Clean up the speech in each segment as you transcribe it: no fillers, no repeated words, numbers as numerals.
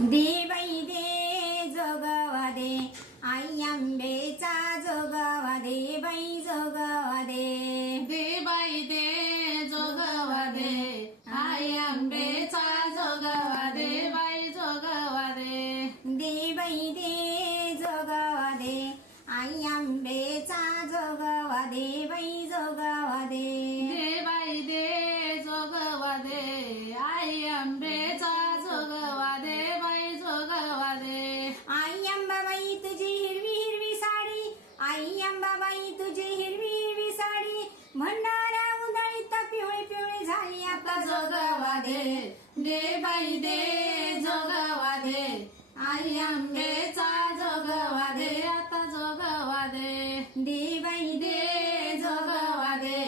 दे बाई दे जोगवा दे आई आंबेचा जोगवा दे बाई जोगवा दे दे बाई दे जोगवा दे आई आंबेचा जोगवा दे बाई जोगवा दे दे बाई दे जोगवा दे आई आंबेचा जोगवा दे बाई जोगवा दे दे बाई दे जोगवा दे आई आंबेचा जोगवा दे बाई जोगवा दे आई अंबाबाई तुझी हिरवी हिरवी साडी आई अंबाबाई तुझी हिरवी हिरवी साडी भंडारा उधळीत पिवळी पिवळी झाली आता जोगवा दे दे बाई दे जोगवा दे आई आंबेचा जोगवा दे आता जोगवा दे दे बाई दे जोगवा दे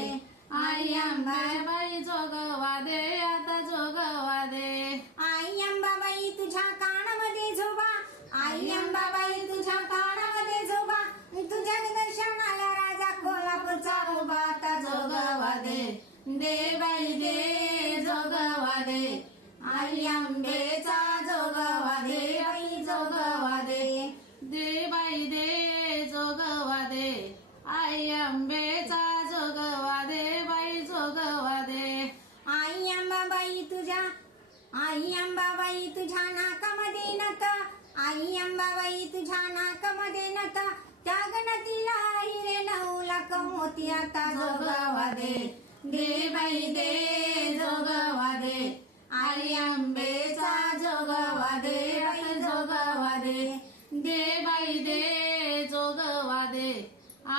आई आंबाबाई जोगवा दे आता जोगवा दे आई अंबाबाई तुझ्या कानामध्ये झोबा आई अंबाबाई तुझ्या कानामध्ये झोबा तुझ्या दर्शनाला राजा कोल्हापूरचा उभा आता जोगवा दे दे बाई दे जोगवा दे आई आंबेचा जोगवा दे बाई जोगवा दे दे बाई दे जोगवा दे आई आंबेचा जोगवा दे बाई जोगवा दे आई अंबाबाई तुझ्या नाकामध्ये नथ आई अंबाबाई तुझ्या नाकामध्ये नथ त्या गणतीला हिरे 9 लाख मोती आता जोगवा दे दे बाई दे जोगवा दे आई आंबेचा जोगवा दे बाई जोगवा दे दे बाई दे जोगवा दे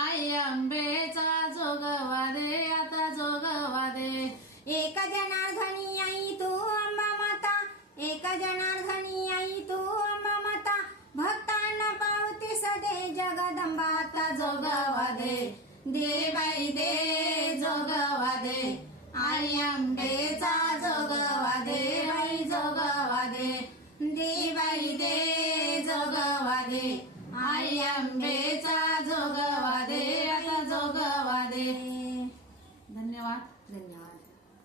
आई आंबेचा जोगवा दे आता जोगवा दे एक जनार्दनी आई तू अंबा माता एक जनार्दनी आई तू अंबा माता भक्तांना पावते सदे जगदंबा आता जोगवा दे दे बाई दे जोगवा दे आई आंबेचा जोगवा दे बाई जोगवा दे दे बाई दे जोगवा दे आई आंबे